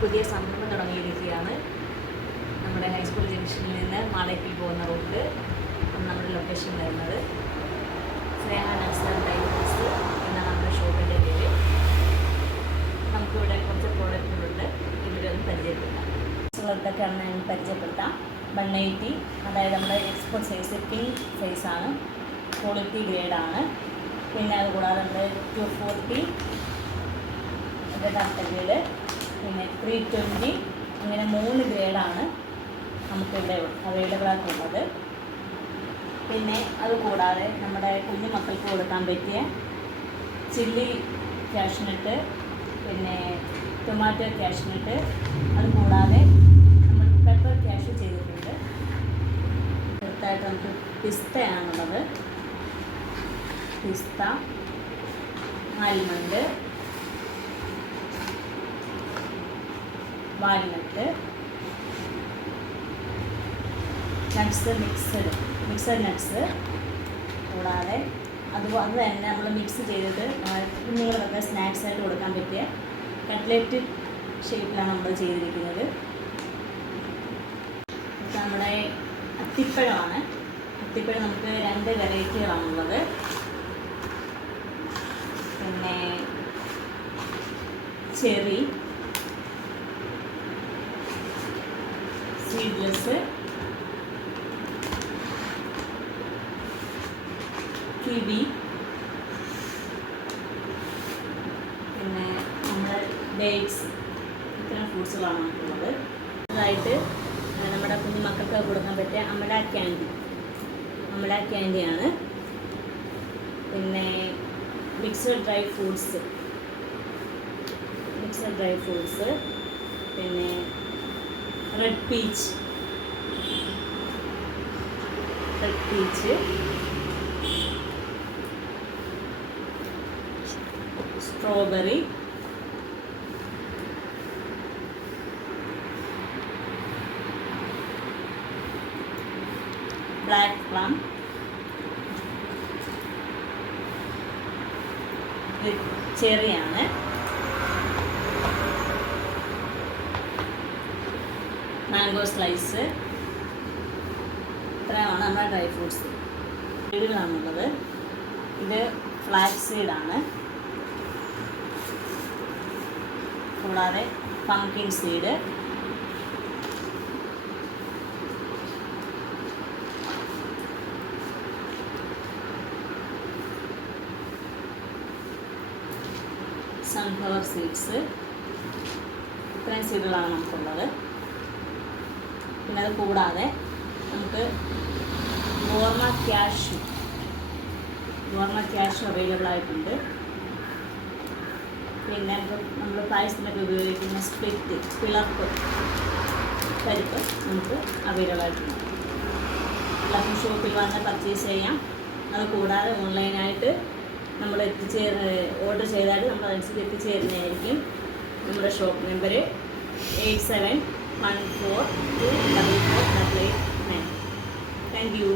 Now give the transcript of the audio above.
പുതിയ സംരംഭം തുടങ്ങിയിരിക്കുകയാണ്. നമ്മുടെ ഹൈസ്കൂൾ ജംഗ്ഷനിൽ നിന്ന് മാളേക്കിൽ പോകുന്ന റൂട്ട് നമ്മുടെ ലൊക്കേഷൻ വരുന്നത്. സ്നേഹ നഴ്സറി ഡൈവേഴ്സ് എന്ന നമ്മുടെ ഷോപ്പിൻ്റെ പേര്. നമുക്കിവിടെ കുറച്ച് പ്രോഡക്റ്റുകളുണ്ട്, ഇവരൊന്ന് പരിചയപ്പെടുത്താം. എന്തൊക്കെയാണെന്ന് ഞാൻ പരിചയപ്പെടുത്താം. 180, അതായത് നമ്മുടെ എക്സ്പോർട്ട് സൈസ് പിങ്ക് സൈസാണ്, ക്വാളിറ്റി ഗ്രേഡാണ്. പിന്നെ അതുകൂടാതെ നമ്മുടെ 240 ഗ്രേഡ്, പിന്നെ 320, അങ്ങനെ 3 ഗ്രേഡാണ് നമുക്കിവിടെ അവൈലബിൾ ആയിട്ടുള്ളത്. പിന്നെ അതുകൂടാതെ നമ്മുടെ കുഞ്ഞു മക്കൾക്ക് കൊടുക്കാൻ പറ്റിയ ചില്ലി കാഷ്നട്ട്, പിന്നെ ടൊമാറ്റോ കാഷ്നട്ട്, അതുകൂടാതെ നമ്മൾ പെപ്പർ കാഷ്യൂ ചെയ്തിട്ടുണ്ട്. അടുത്തായിട്ട് നമുക്ക് പിസ്തയാണുള്ളത്. പിസ്ത, almond, walnut, nuts, mixed nuts, കൂടാതെ അത് തന്നെ നമ്മൾ മിക്സ് ചെയ്തിട്ട് കുഞ്ഞുങ്ങളൊക്കെ സ്നാക്സായിട്ട് കൊടുക്കാൻ പറ്റിയ കട്ട്ലറ്റ് ഷേപ്പിലാണ് നമ്മൾ ചെയ്തിരിക്കുന്നത്. നമ്മുടെ അത്തിപ്പഴമാണ്. അത്തിപ്പഴം നമുക്ക് 2 വെറൈറ്റികളാണുള്ളത്. പിന്നെ ചെറി, സീഡ്ലെസ്, കിവി, പിന്നെ നമ്മുടെ ഡേറ്റ്സ്, ഇത്തരം ഫ്രൂട്ട്സുകളാണ് നമുക്കുള്ളത്. അതായിട്ട് നമ്മുടെ കുഞ്ഞു മക്കൾക്ക് കൊടുക്കാൻ പറ്റിയ അമല ക്യാൻഡിയാണ്. പിന്നെ മിക്സഡ് ഡ്രൈ ഫ്രൂട്ട്സ്, പിന്നെ red peach, strawberry, black plum, ചെറിയാണ്. മാംഗോ സ്ലൈസ്, ഇത്രയാണ് നമ്മുടെ ഡ്രൈ ഫ്രൂട്ട്സ്. സീഡുകളാണുള്ളത്. ഇത് ഫ്ലാക്സ് സീഡാണ്, കൂടാതെ പംകിൻ സീഡ്, സൺഫ്ലവർ സീഡ്സ്, ഇത്രയും സീഡുകളാണ് നമുക്കുള്ളത്. പിന്നെ അത് കൂടാതെ നമുക്ക് ഗോർമ ക്യാഷ്യൂ അവൈലബിൾ ആയിട്ടുണ്ട്. പിന്നെ നമ്മൾ പായസത്തിനൊക്കെ ഉപയോഗിക്കുന്ന പിളർപ്പ് പരിപ്പ് നമുക്ക് അവൈലബിൾ ആയിട്ടുണ്ട്. എല്ലാവർക്കും ഷോപ്പിൽ വന്ന് പർച്ചേസ് ചെയ്യാം. അത് കൂടാതെ ഓൺലൈനായിട്ട് നമ്മൾ ഓർഡർ ചെയ്താൽ നമ്മൾ അതനുസരിച്ച് എത്തിച്ചേരുന്നതായിരിക്കും. നമ്മുടെ ഷോപ്പ് നമ്പർ 8714244889. Thank you.